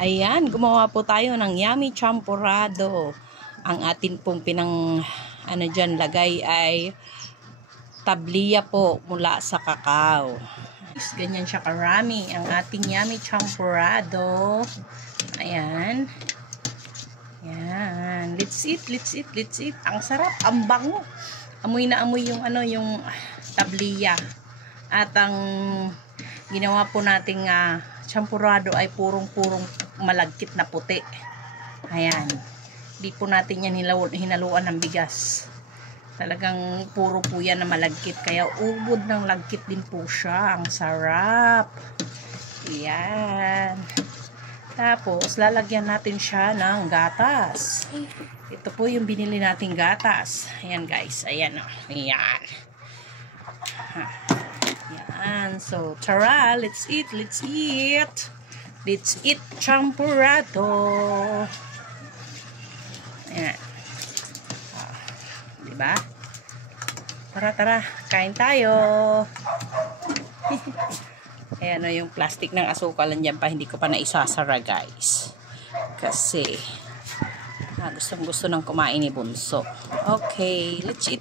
Ayan, gumawa po tayo ng yummy champurrado. Ang atin pong dyan lagay ay tabliya po mula sa kakao. Ganyan siya karami ang ating yummy champurrado. Ayan. Ayan. Let's eat. Ang sarap, ang bango. Amoy na amoy yung yung tabliya. At ang ginawa po nating champurrado ay purong malagkit na puti. Ayan. Di po natin yan hinaluan ng bigas. Talagang puro po yan na malagkit. Kaya ubod ng lagkit din po siya. Ang sarap. Ayan. Tapos, lalagyan natin siya ng gatas. Ito po yung binili nating gatas. Ayan guys. Ayan o. Ayan. Ayan. So, tara. Let's eat. Let's eat champurrado. Ayan. Diba? Tara. Kain tayo. Ayan o yung plastic ng asukal. Nandiyan pa. Hindi ko pa naisasara guys. Kasi gustong gusto ng kumain ni Bunso. Okay. Let's eat.